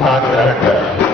भाग ग्रहण करें।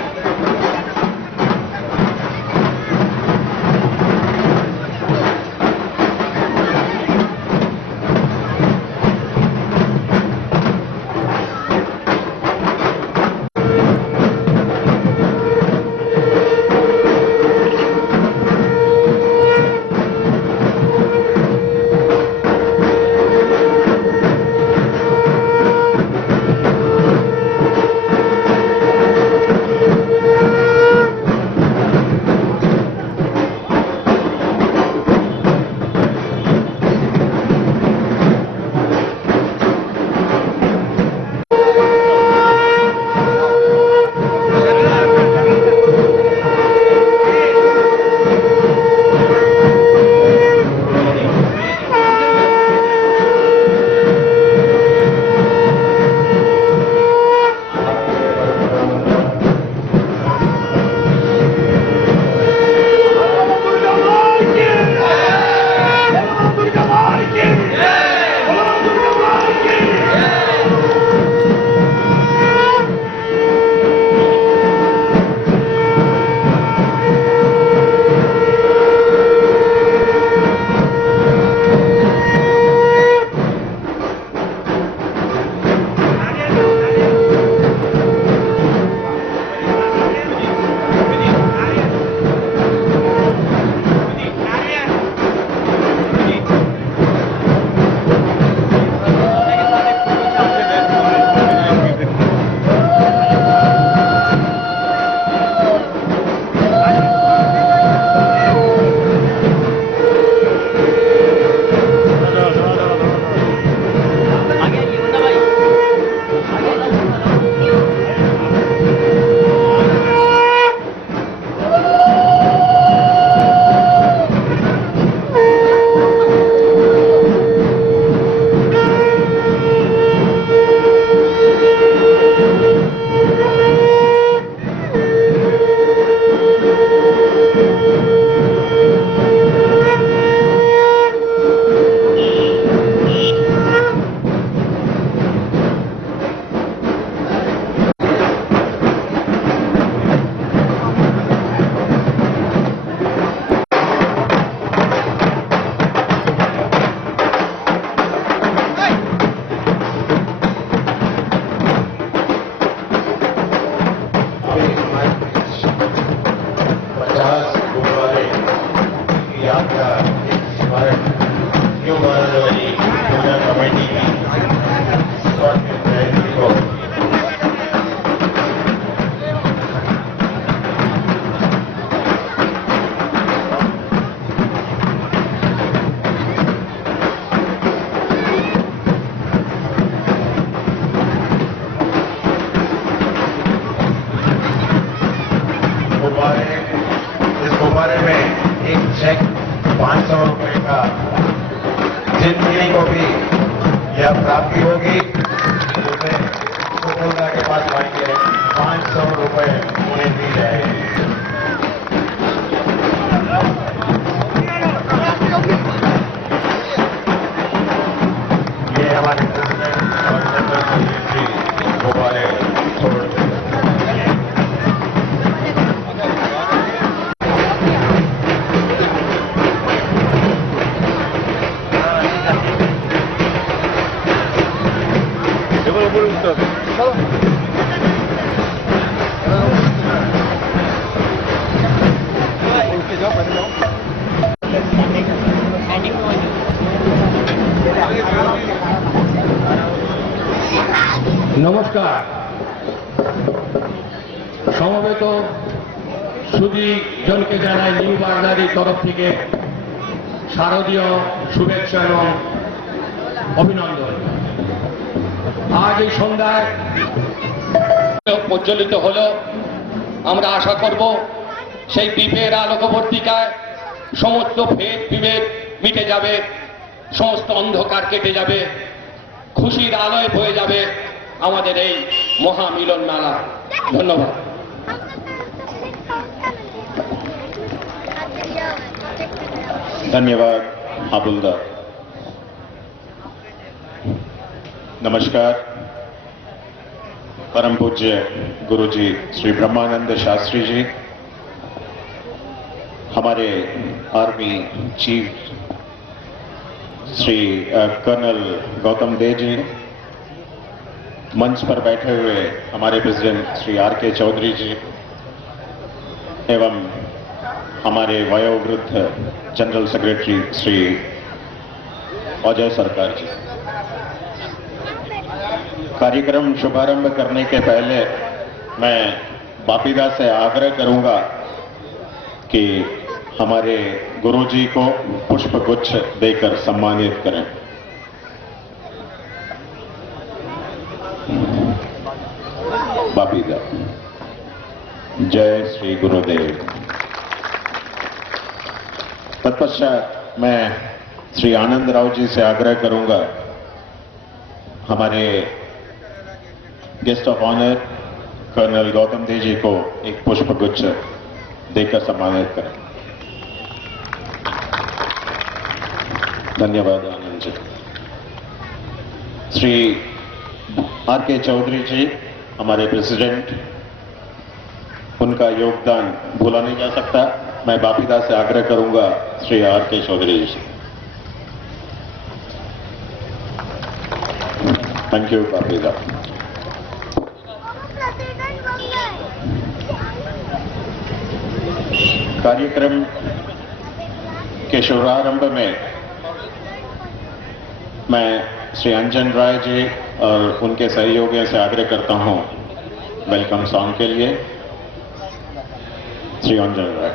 इस गुब्बारे में एक चेक 500 रुपए का जिन किसी को भी यह प्राप्ति होगी उसे सुपुर्दा के पास लाएंगे। 500 रुपए उन्हें दी जाएगी। ये हमारे प्रेसिडेंट और जनरल सेक्रेटरी गुब्बारे छोड़ নমস্কার। সমবেত সুধী জনকে জানাই নিউ বাংলার তরফ থেকে শারদীয় শুভেচ্ছা এবং অভিনন্দন। আজ এই সন্ধ্যায় প্রজ্বলিত হলো, আমরা আশা করব সেই দ্বীপের আলোকবর্তিকায় সমস্ত ভেদ বিভেদ মিটে যাবে, সমস্ত অন্ধকার কেটে যাবে, খুশির আলোয় বয়ে যাবে আমাদের এই মহামিলন মেলা। ধন্যবাদ। धन्यवाद हाबुलदार। नमस्कार। परम पूज्य गुरु जी श्री ब्रह्मानंद शास्त्री जी, हमारे army chief Shri colonel Gautam Dev ji, मंच पर बैठे हुए हमारे president Shri R K Chaudhary जी एवं हमारे वयोवृद्ध जनरल सेक्रेटरी श्री अजय सरकार जी। कार्यक्रम शुभारंभ करने के पहले मैं बापीदा से आग्रह करूंगा कि हमारे गुरुजी को पुष्प गुच्छ देकर सम्मानित करें। बापीदा। जय श्री गुरुदेव। तत्पश्चात मैं श्री आनंद राव जी से आग्रह करूंगा हमारे guest of honour colonel Gautam Dev ji को एक पुष्प गुच्छ देकर सम्मानित करें। धन्यवाद आनंद जी। श्री आर के चौधरी जी हमारे प्रेसिडेंट, उनका योगदान भूला नहीं जा सकता। मैं बापीदा से आग्रह करूंगा Shri R K Chaudhary ji. Thank you बापीदा। कार्यक्रम के शुभारंभ में मैं श्री अंजन राय जी और उनके सहयोगियों से आग्रह करता हूं वेलकम सॉन्ग के लिए। श्री अंजन राय।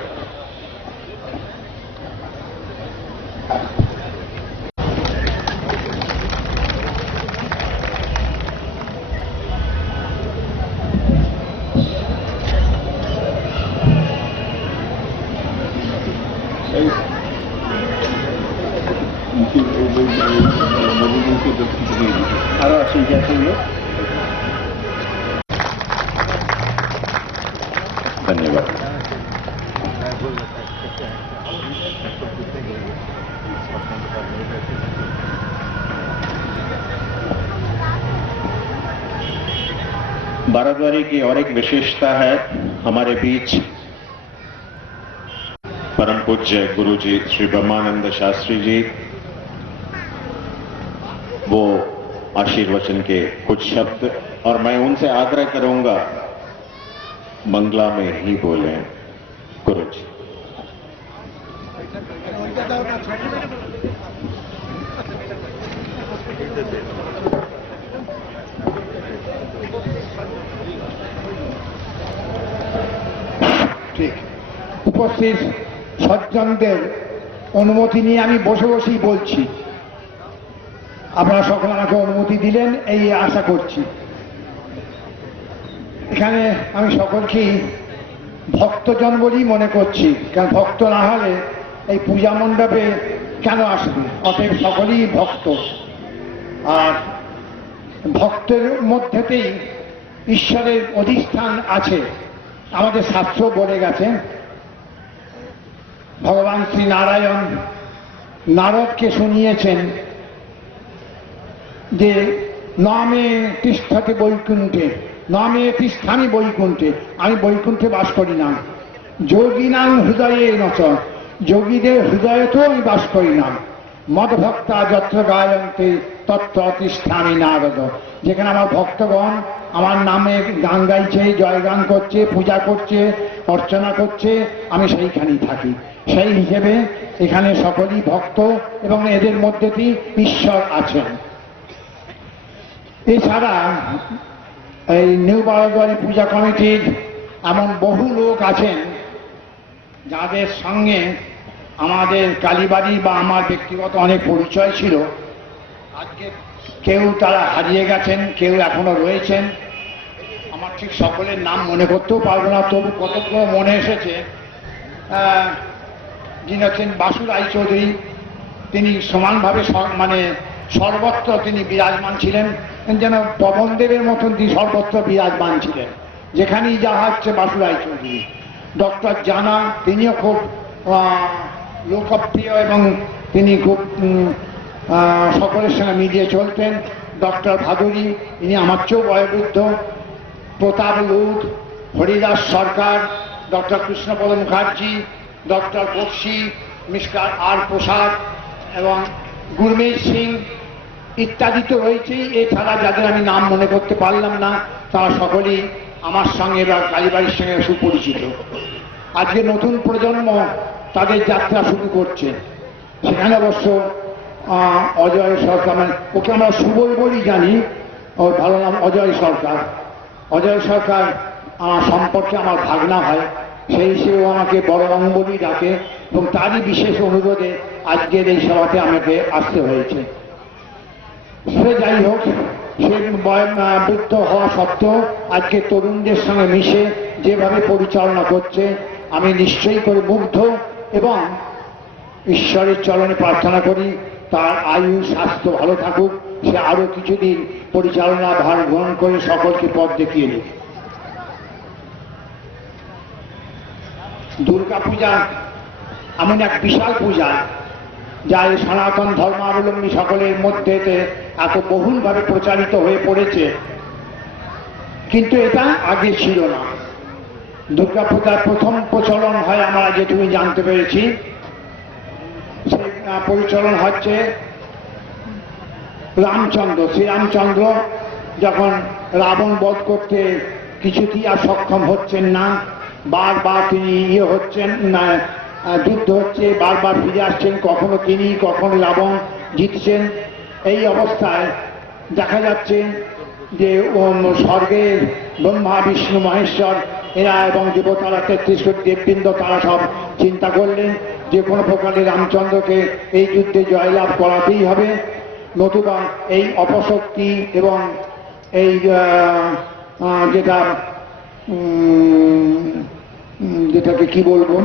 धन्यवाद। बाराद्वारी की और एक विशेषता है, हमारे बीच परम पूज्य गुरु जी श्री ब्रह्मानंद शास्त्री जी वो आशीर्वचन के कुछ शब्द, और मैं उनसे आग्रह करूंगा मंगला में ही बोले। गुरु जी। ঠিক উপস্থিত সজ্জনদের অনুমতি নিয়ে আমি বসে বসেই বলছি, আপনারা সকলে আমাকে অনুমতি দিলেন এই আশা করছি। এখানে আমি সকলকেই ভক্তজন বলেই মনে করছি, কারণ ভক্ত না হলে এই পূজা মণ্ডপে কেন আসবে? অতএব সকলেই ভক্ত, আর ভক্তের মধ্যেতেই ঈশ্বরের অধিষ্ঠান আছে। আমাদের শাস্ত্র বলে গেছে, ভগবান শ্রী নারায়ণ নারদকে শুনিয়েছেন যে নামে তিষ্ঠতে বৈকুণ্ঠে, নামে তিষ্ঠামি বৈকুণ্ঠে, আমি বৈকুণ্ঠে বাস করি না। যোগিনাং হৃদয়ে নচ, যোগীদের হৃদয়ে তো আমি বাস করি না। মদভক্তা যত্র গায়ন্তে তত্র তিষ্ঠামি নারদ, যেখানে আমার ভক্তগণ আমার নামে গান গাইছে, জয়গান করছে, পূজা করছে, অর্চনা করছে, আমি সেইখানেই থাকি। সেই হিসেবে এখানে সকলেই ভক্ত এবং এদের মধ্যেতেই ঈশ্বর আছেন। এছাড়া এই নিউ বারাদ্বারি পূজা কমিটির এমন বহু লোক আছেন যাদের সঙ্গে আমাদের কালীবাড়ি বা আমার ব্যক্তিগত অনেক পরিচয় ছিল। আজকে কেউ তারা হারিয়ে গেছেন, কেউ এখনো রয়েছেন। আমার ঠিক সকলের নাম মনে করতেও পারবো না, তবু কতগুলো মনে এসেছে। যিনি হচ্ছেন বাসু রায়চৌধুরী, তিনি সমানভাবে মানে সর্বত্র তিনি বিরাজমান ছিলেন, যেন পবনদেবের মতন তিনি সর্বত্র বিরাজমান ছিলেন, যেখানেই যা হচ্ছে বাসু রায়চৌধুরী। ডক্টর জানা, তিনিও খুব লোকপ্রিয় এবং তিনি খুব সকলের সঙ্গে মিলিয়ে চলতেন। ডক্টর ভাদুরী, ইনি আমার চেয়েও বয়োবৃদ্ধ, Pratap Ludh, Haridas Sarkar, doctor Krishnapada Mukherjee, doctor Bakshi, mister R Prasad এবং গুরমিত সিং ইত্যাদি তো রয়েছেই। এছাড়া যাদের আমি নাম মনে করতে পারলাম না তারা সকলেই আমার সঙ্গে বা কালীবাড়ির সঙ্গে সুপরিচিত। আজকে নতুন প্রজন্ম তাদের যাত্রা শুরু করছে। সেখানে অবশ্য অজয় সরকার, মানে ওকে আমরা সুবল বলি জানি, ওর ভালো নাম অজয় সরকার। অজয় সরকার সম্পর্কে আমার ভাগনা হয়, সেই হিসেবে আমাকে বড় রং বলেই ডাকে এবং তারই বিশেষ অনুরোধে আজকের এই সভাতে আমাকে আসতে হয়েছে। সে যাই হোক, সে বৃদ্ধ হওয়া সত্ত্বেও আজকে তরুণদের সঙ্গে মিশে যেভাবে পরিচালনা করছে আমি নিশ্চয়ই করে মুগ্ধ এবং ঈশ্বরের চরণে প্রার্থনা করি তার আয়ু স্বাস্থ্য ভালো থাকুক, সে আরো কিছুদিন পরিচালনা ভার গ্রহণ করে সকলকে পথ দেখিয়ে দিক। দুর্গা পূজা এমন এক বিশাল পূজা যা এই সনাতন ধর্মাবলম্বী সকলের মধ্যে এত বহুলভাবে প্রচারিত হয়ে পড়েছে, কিন্তু এটা আগে ছিল না। দুর্গা পূজার প্রথম প্রচলন হয় আমরা যেটুকু জানতে পেরেছি, সেই পরিচালন হচ্ছে রামচন্দ্র, শ্রীরামচন্দ্র যখন রাবণ বধ করতে কিছুতেই আর সক্ষম হচ্ছেন না, বারবার তিনি হচ্ছেন না, যুদ্ধ হচ্ছে, বারবার ফিরে আসছেন, কখনো তিনি কখনো রাবণ জিতছেন। এই অবস্থায় দেখা যাচ্ছে যে স্বর্গের ব্রহ্মা বিষ্ণু মহেশ্বর এরা এবং দেবতারা 33 কোটি দেববৃন্দ তারা সব চিন্তা করলেন যে কোনো প্রকারে রামচন্দ্রকে এই যুদ্ধে জয়লাভ করাতেই হবে, নতুবা এই অপশক্তি এবং এই যেটাকে কি বলবো,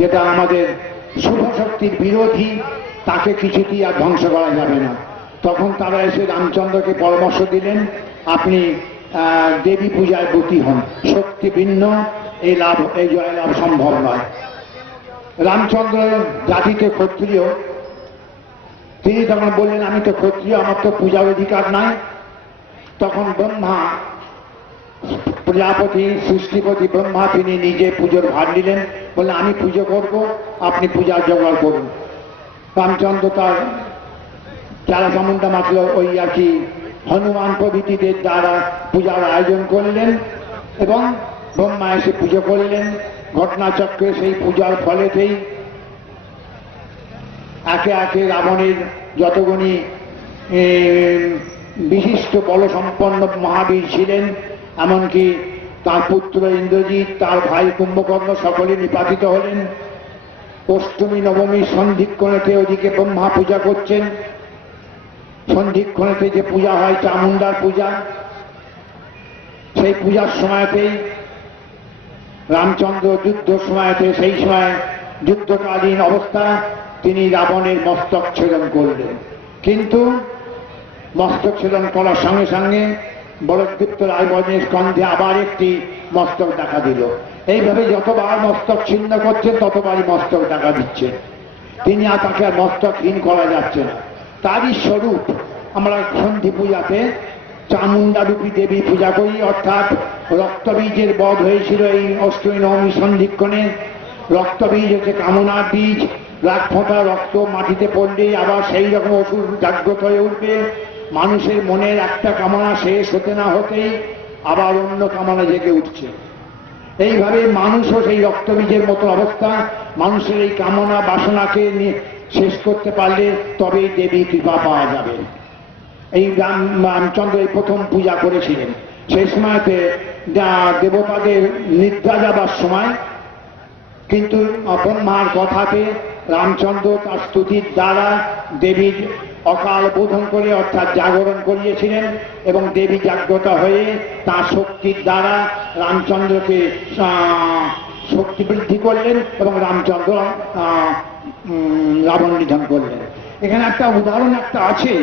যেটা আমাদের শুভ শক্তির বিরোধী, তাকে কিছুতেই আর ধ্বংস করা যাবে না। তখন তারা এসে রামচন্দ্রকে পরামর্শ দিলেন, আপনি দেবী পূজায় ব্রতী হন, শক্তি ভিন্ন এই জয়লাভ সম্ভব নয়। রামচন্দ্র জাতিতে ক্ষত্রিয়, তিনি তখন বললেন আমি তো ক্ষত্রিয়, আমার তো পূজার অধিকার নাই। তখন ব্রহ্মা, প্রজাপতি সৃষ্টিপতি ব্রহ্মা তিনি নিজে পুজোর ভার নিলেন, বললেন আমি পুজো করব, আপনি পূজার জোগাড় করুন। রামচন্দ্র তার যারা চামুন্ডা মাতল ওই আর কি হনুমান প্রভৃতিদের দ্বারা পূজার আয়োজন করলেন এবং ব্রহ্মা এসে পুজো করলেন। ঘটনাচক্রে সেই পূজার ফলেতেই একে একে রাবণের যতগুণী বিশিষ্ট বলসম্পন্ন মহাবীর ছিলেন, এমনকি তার পুত্র ইন্দ্রজিৎ, তার ভাই কুম্ভকর্ণ সকলে নিপাতিত হলেন। অষ্টমী নবমী সন্ধিক্ষণেতে ওদিকে ব্রহ্মা পূজা করছেন। সন্ধিক্ষণেতে যে পূজা হয় চামুন্ডার পূজা, সেই পূজার সময়তেই রামচন্দ্র যুদ্ধ সময়তে, সেই সময় যুদ্ধকালীন অবস্থা, তিনি রাবণের মস্তক ছেদন করলেন। কিন্তু মস্তক ছেদন করার সঙ্গে সঙ্গে বলদীপ্ত রায়বর্ণের স্কন্ধে আবার একটি মস্তক দেখা দিল। এইভাবে যতবার মস্তক ছিন্ন করছেন ততবারই মস্তক দেখা দিচ্ছে। তিনি আর তাকে আর মস্তকহীন করা যাচ্ছে না। তারই স্বরূপ আমরা সন্ধি পূজাতে চামুন্ডা রূপী দেবী পূজা করি, অর্থাৎ রক্তবীজের বধ হয়েছিল এই অষ্টমী নবমী সন্ধিক্ষণে। রক্তবীজ হচ্ছে কামনার বীজ, লাখ ফোঁটা রক্ত মাটিতে পড়লেই আবার সেই রকম অসুর জাগ্রত হয়ে উঠবে। মানুষের মনের একটা কামনা শেষ হতে না হতেই আবার অন্য কামনা জেগে উঠছে। এইভাবে মানুষও সেই রক্তবীজের মতো অবস্থা, মানুষের এই কামনা বাসনাকে শেষ করতে পারলে তবেই দেবী কৃপা পাওয়া যাবে। এই রামচন্দ্র এই প্রথম পূজা করেছিলেন। সেই সময়তে দেবতাদের নিদ্রা যাবার সময়, কিন্তু ব্রহ্মার কথাতে রামচন্দ্র তার স্তুতির দ্বারা দেবীর অকাল বোধন করে অর্থাৎ জাগরণ করিয়েছিলেন এবং দেবী জাগ্রত হয়ে তার শক্তির দ্বারা রামচন্দ্রকে শক্তি বৃদ্ধি করলেন এবং রামচন্দ্র রাবণ নিধন করলেন। এখানে একটা উদাহরণ একটা আছে,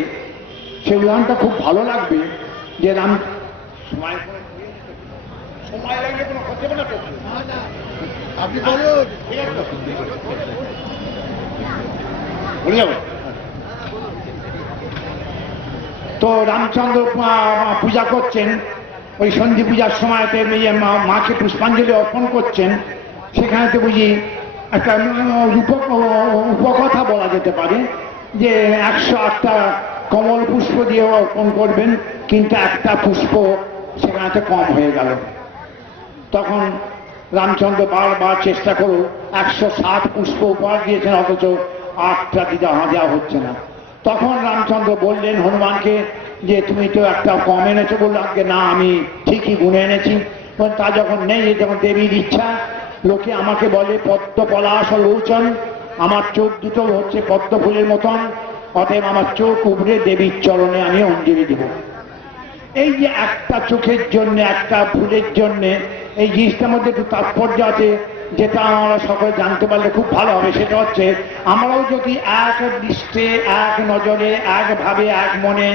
সেই উদাহরণটা খুব ভালো লাগবে। যে রাম সময় লাগলে কোনো ক্ষতি হবে না, আপনি বলুন, ভুলে যাব। তো রামচন্দ্র পূজা করছেন ওই সন্ধি পূজার সময়তে মাকে পুষ্পাঞ্জলি অর্পণ করছেন, সেখানেতে বুঝি একটা উপকথা বলা যেতে পারে যে 108টা কমল পুষ্প দিয়ে অর্পণ করবেন, কিন্তু একটা পুষ্প সেখানেতে কম হয়ে গেল। তখন রামচন্দ্র বারবার চেষ্টা করো 107 পুষ্প উপহার দিয়েছেন, অথচ 8টা দেওয়া হচ্ছে না। তখন রামচন্দ্র বললেন হনুমানকে যে তুমি তো একটা কম এনেছো। বললো আগে না, আমি ঠিকই গুনে এনেছি। তা যখন নেই, যখন দেবীর ইচ্ছা, লোকে আমাকে বলে পদ্ম পলাশ লোচন, আমার চোখ দুটো হচ্ছে পদ্ম ফুলের মতন, অতএব আমার চোখ উবড়ে দেবীর চরণে আমি অঞ্জলি দেব। এই যে একটা চোখের জন্য, একটা ফুলের জন্য, এই জিনিসটার মধ্যে একটু তাৎপর্য আছে, যেটা আমরা সকলে জানতে পারলে খুব ভালো হবে। সেটা হচ্ছে আমরাও যদি এক দৃষ্টে, এক নজরে, একভাবে, এক মনে,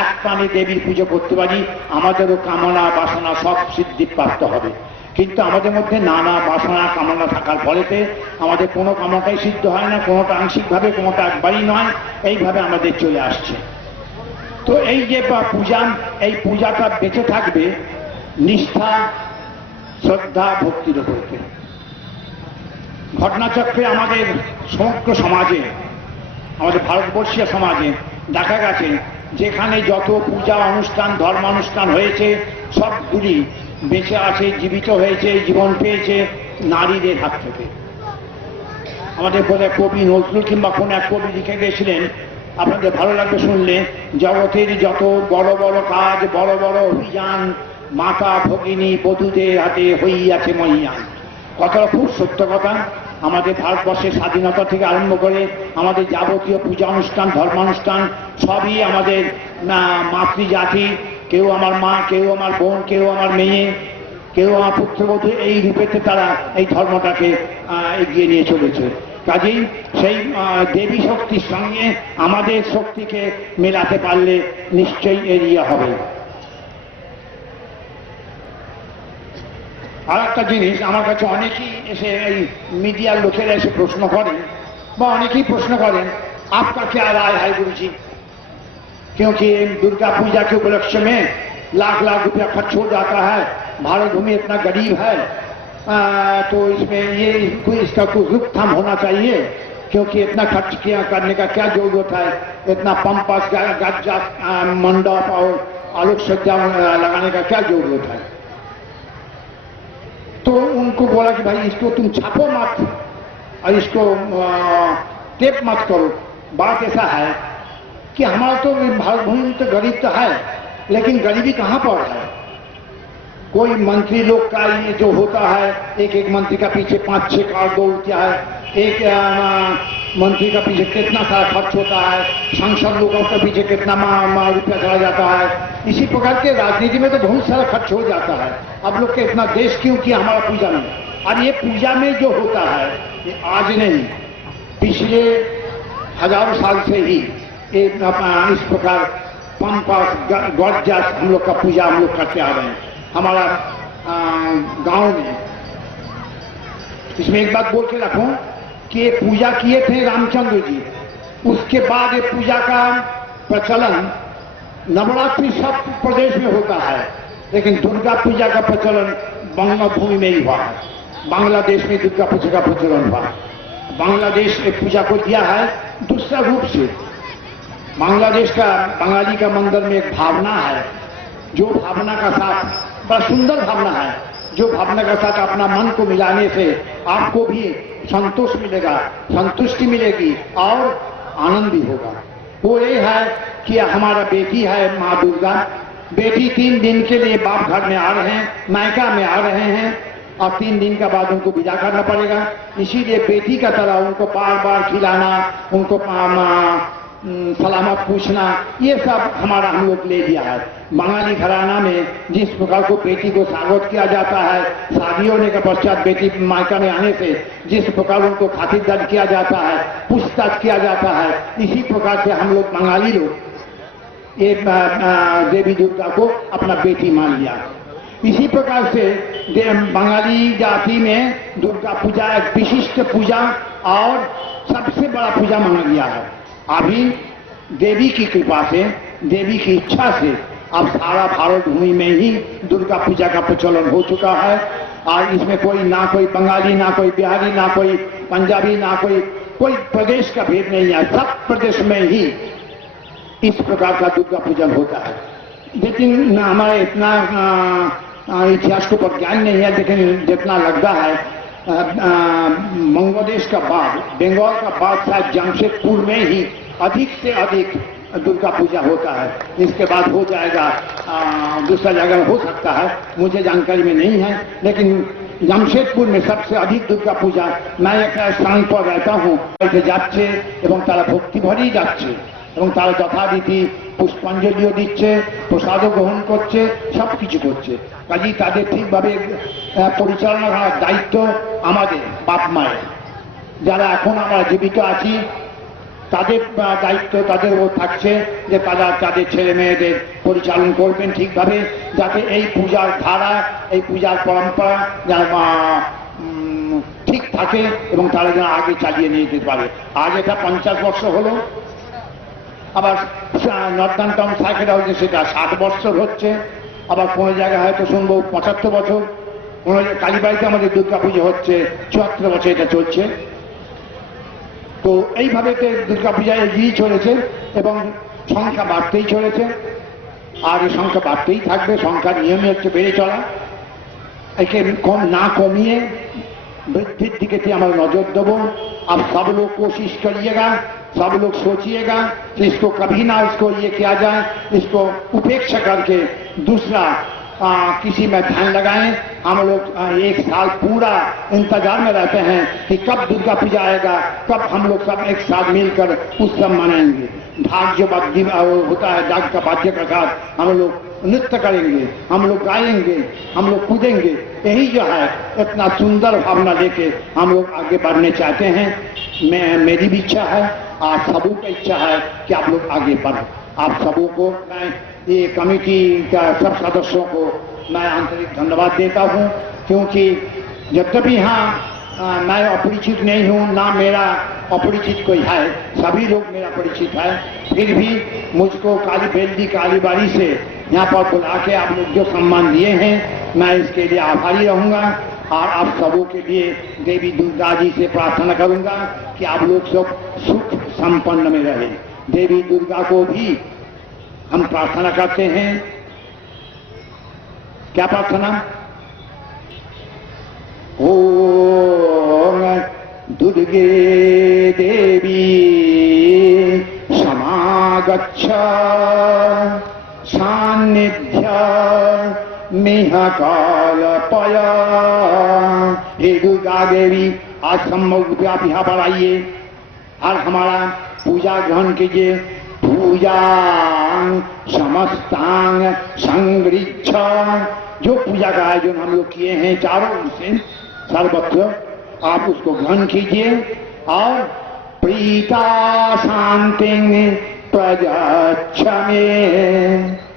এক প্রাণে দেবীর পুজো করতে পারি, আমাদেরও কামনা বাসনা সব সিদ্ধিপ্রাপ্ত হবে। কিন্তু আমাদের মধ্যে নানা বাসনা কামনা থাকার ফলেতে আমাদের কোনো কামনাটাই সিদ্ধ হয় না, কোনোটা আংশিকভাবে, কোনোটা একবারই নয়, এইভাবে আমাদের চলে আসছে। তো এই যে পূজা, এই পূজাটা বেঁচে থাকবে নিষ্ঠা, শ্রদ্ধা, ভক্তির উপরে। ঘটনাচক্রে আমাদের সমগ্র সমাজে, আমাদের ভারতবর্ষীয় সমাজে দেখা গেছে যেখানে যত পূজা অনুষ্ঠান, ধর্মানুষ্ঠান হয়েছে, সবগুলি বেঁচে আছে, জীবিত হয়েছে, জীবন পেয়েছে নারীদের হাত থেকে। আমাদের বোধহয় কবি নজরুল কিংবা কোন এক কবি লিখে গিয়েছিলেন, আপনাদের ভালো লাগবে শুনলে, জগতের যত বড় বড় কাজ, বড় বড় অভিযান, মাতা ভগিনী বধূদের হাতে হইয়াছে মহিয়ান। কথাটা খুব সত্য কথা। আমাদের ভারতবর্ষের স্বাধীনতা থেকে আরম্ভ করে আমাদের যাবতীয় পূজা অনুষ্ঠান, ধর্মানুষ্ঠান সবই আমাদের মাতৃজাতি, কেউ আমার মা, কেউ আমার বোন, কেউ আমার মেয়ে, কেউ আমার পুত্রবধূ, এই রূপেতে তারা এই ধর্মটাকে এগিয়ে নিয়ে চলেছে। কাজেই সেই দেবী শক্তির সঙ্গে আমাদের শক্তিকে মেলাতে পারলে নিশ্চয়ই এড়িয়ে হবে। আর একটা জিনিস, আমার কাছে অনেকেই এসে, এই মিডিয়ার লোকেরা এসে প্রশ্ন করেন, বা অনেকেই প্রশ্ন করেন, आपका क्या राय है गुरुजी, क्योंकि दुर्गा पूजा के उपलक्ष्य में लाख लाख रुपया खर्च हो जाता है, भारत भूमि इतना गरीब है, तो इसमें ये इसका कुछ रोकथाम होना चाहिए, क्योंकि इतना खर्च किया करने का क्या जरूरत है, इतना पंप गज्जा मंडप और आलोक सज्जा लगाने का क्या जरूरत है। तो उनको बोला कि भाई इसको तुम छापो मत और इसको टेप मत करो। बात ऐसा है कि हमारा तो भारत भूमि में तो गरीब तो है, लेकिन गरीबी कहाँ पर है। कोई मंत्री लोग का ये जो होता है, एक एक मंत्री का पीछे 5-6 कार दौड़ता है, एक मंत्री का पीछे कितना सारा खर्च होता है, सांसद लोगों के पीछे कितना रुपया चला जाता है। इसी प्रकार के राजनीति में तो बहुत सारा खर्च हो जाता है। अब लोग के इतना देश क्यों किया हमारा पूजा में। और ये पूजा में जो होता है, ये आज नहीं, पिछले हजारों साल से ही इस प्रकार पंपा गज्जा हम लोग का पूजा हम लोग करते आ रहे हैं हमारा गांव में। इसमें एक बात बोल के रखूं कि ये पूजा किए थे रामचंद्र जी, उसके बाद ये पूजा का प्रचलन नवरात्रि सब प्रदेश में होता है, लेकिन दुर्गा पूजा का प्रचलन बंग भूमि में ही हुआ है। बांग्लादेश में दुर्गा पूजा का प्रचलन हुआ। बांग्लादेश एक पूजा को दिया है दूसरा रूप से। बांग्लादेश का, बंगाली का मंदिर में एक भावना है, जो भावना का साथ, बड़ा सुंदर भावना है, जो भावना का साथ अपना मन को मिलाने से आपको भी संतोष मिलेगा, संतुष्टि मिलेगी और आनंद भी होगा। वो ये है कि हमारा बेटी है माँ दुर्गा, बेटी 3 दिन के लिए बाप घर में आ रहे हैं, मायका में आ रहे हैं, और 3 दिन के बाद उनको विदा करना पड़ेगा। इसीलिए बेटी का तरह उनको बार बार खिलाना, उनको सलामत पूछना, ये सब हमारा हम लोग ले लिया है। बंगाली घराना में जिस प्रकार को बेटी को स्वागत किया जाता है, शादी होने के पश्चात बेटी मायका में आने से जिस प्रकार उनको खातिरदारी किया जाता है, पूछताछ किया जाता है, इसी प्रकार से हम लोग बंगाली लोग ये देवी दुर्गा को अपना बेटी मान लिया। इसी प्रकार से बंगाली जाति में दुर्गा पूजा एक विशिष्ट पूजा और सबसे बड़ा पूजा माना गया है। अभी देवी की कृपा से, देवी की इच्छा से अब सारा भारत भूमि में ही दुर्गा पूजा का प्रचलन हो चुका है। और इसमें कोई ना कोई बंगाली, ना कोई बिहारी, ना कोई पंजाबी, ना कोई प्रदेश का भेद नहीं है। सब प्रदेश में ही इस प्रकार का दुर्गा पूजन होता है। लेकिन हमारे इतना इतिहास के ऊपर ज्ञान नहीं है, लेकिन जितना लगता है बांग्लादेश का बाद, बंगाल का बाद शायद जमशेदपुर में ही अधिक से अधिक दुर्गा पूजा होता है। इसके बाद हो जाएगा दूसरा जगह हो सकता है, मुझे जानकारी में नहीं है। लेकिन जमशेदपुर में सबसे अधिक दुर्गा पूजा। मैं एक स्थान पर रहता हूँ, যাচ্ছে এবং তারা ভক্তি ভরেই যাচ্ছে এবং তারা যথারীতি পুষ্পাঞ্জলিও দিচ্ছে, প্রসাদও গ্রহণ করছে, সব কিছু করছে। কাজেই তাদের ঠিকভাবে পরিচালনা করার দায়িত্ব আমাদের বাপ মায়ের, যারা এখন আমরা জীবিত আছি তাদের দায়িত্ব তাদের ও থাকছে যে তারা তাদের ছেলে মেয়েদের পরিচালন করবেন ঠিকভাবে, যাতে এই পূজার ধারা, এই পূজার পরম্পরা ঠিক থাকে এবং তারা যেন আগে চালিয়ে নিয়ে যেতে পারে। আজ এটা 50 বছর হলো, আবার নর্দার্ন টাউন সার্কিট হাউসে সেটা 60 বছর হচ্ছে, আবার কোনো জায়গায় হয়তো শুনবো 75 বছর, কোনো কালীবাড়িতে আমাদের দুর্গা পুজো হচ্ছে 74 বছর এটা চলছে। তো এইভাবে দুর্গা পূজা এগিয়ে চলেছে এবং সংখ্যা বাড়তেই চলেছে, আর এই সংখ্যা বাড়তেই থাকবে। সংখ্যার নিয়মই হচ্ছে বেড়ে চলা, একে কম না কমিয়ে वृद्धिर दिखे हमारा नजर देवो। अब सब लोग कोशिश करिएगा, सब लोग सोचिएगा कि इसको कभी ना इसको ये किया जाए, इसको उपेक्षा करके दूसरा किसी में ध्यान लगाएं। हम लोग एक साल पूरा इंतजार में रहते हैं कि कब दुर्गा पूजा आएगा, कब हम लोग सब एक साथ मिलकर उत्सव मनाएंगे। ढाक जो होता है, ढाक का वाद्य के साथ हम लोग नृत्य करेंगे, हम लोग गाएंगे, हम लोग कूदेंगे। यही जो है इतना सुंदर भावना लेके हम लोग आगे बढ़ने चाहते हैं। मेरी भी इच्छा है और सबों की इच्छा है कि आप लोग आगे बढ़ो। आप सबों को, मैं ये कमेटी का सब सदस्यों को मैं आंतरिक धन्यवाद देता हूँ, क्योंकि यद्यपि यहाँ मैं अपरिचित नहीं हूँ, ना मेरा अपरिचित कोई है, सभी लोग मेरा परिचित है, फिर भी मुझको काली बेल्दी कालीबाड़ी से यहाँ पर बुला के आप लोग जो सम्मान दिए हैं, मैं इसके लिए आभारी रहूँगा। और आप सबों के लिए देवी दुर्गा जी से प्रार्थना करूँगा कि आप लोग सब सुख संपन्न में रहे। देवी दुर्गा को भी हम प्रार्थना करते हैं। क्या प्रार्थना? ओम दुर्गे देवी समागच्छ सान्निध्य मिहकालपय। हे दुर्गा देवी, आज समग्र आप यहाँ पर आइए और हमारा पूजा ग्रहण कीजिए। पूजा समस्तांग संगृच्छ, जो पूजा का आयोजन हम लोग किए हैं चारों ओर से सर्वत्र, आप उसको ग्रहण कीजिए और प्रीता शांति प्रजाच्छमे,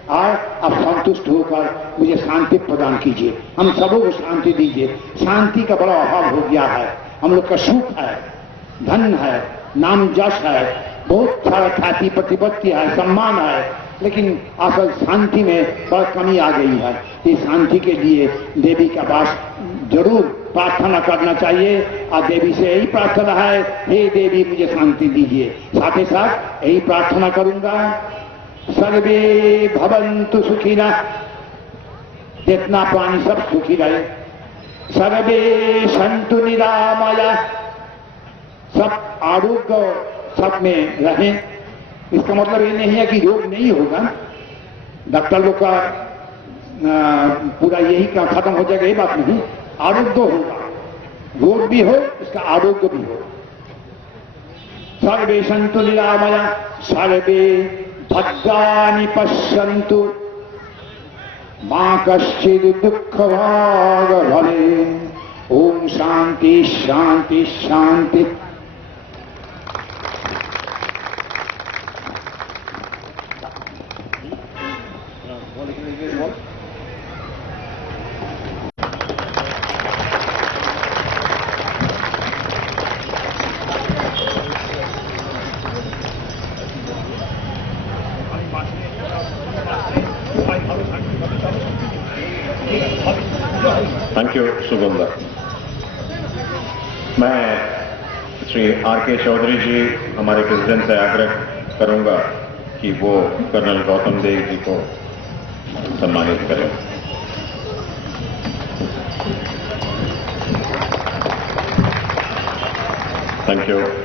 और आप संतुष्ट होकर मुझे शांति प्रदान कीजिए। हम सबों को शांति दीजिए। शांति का बड़ा अभाव हो गया है। हम लोग का सुख है, धन है, नाम जश है, बहुत सारा ख्याति प्रतिपत्ति है, सम्मान है, लेकिन असल शांति में बड़ा कमी आ गई है। इस शांति के लिए देवी का पास जरूर प्रार्थना करना चाहिए और देवी से यही प्रार्थना है, हे देवी मुझे शांति दीजिए। साथ ही साथ यही प्रार्थना करूंगा, सर्वे भवन्तु सुखिनः, जितना प्राणी सब सुखी रहे। सर्वे सन्तु निरामयाः, सब आरोग्य सब में रहें। इसका मतलब ये नहीं है कि रोग नहीं होगा, डॉक्टर लोग का पूरा यही का खत्म हो जाएगा, ये बात नहीं। आरोग्य होगा, रोग भी हो, इसका आरोग्य भी हो। सर्वे सन्तु निरामयाः, सर्वे भद्राणि पश्यन्तु, मा कश्चित् दुःखभाग् भवेत्। ओम शांति शांति शांति। Thank you Sugandha. मैं श्री R.K. चौधरी जी हमारे प्रेसिडेंट से आग्रह करूंगा कि वो कर्नल गौतम देव जी को सम्मानित करें। Thank you.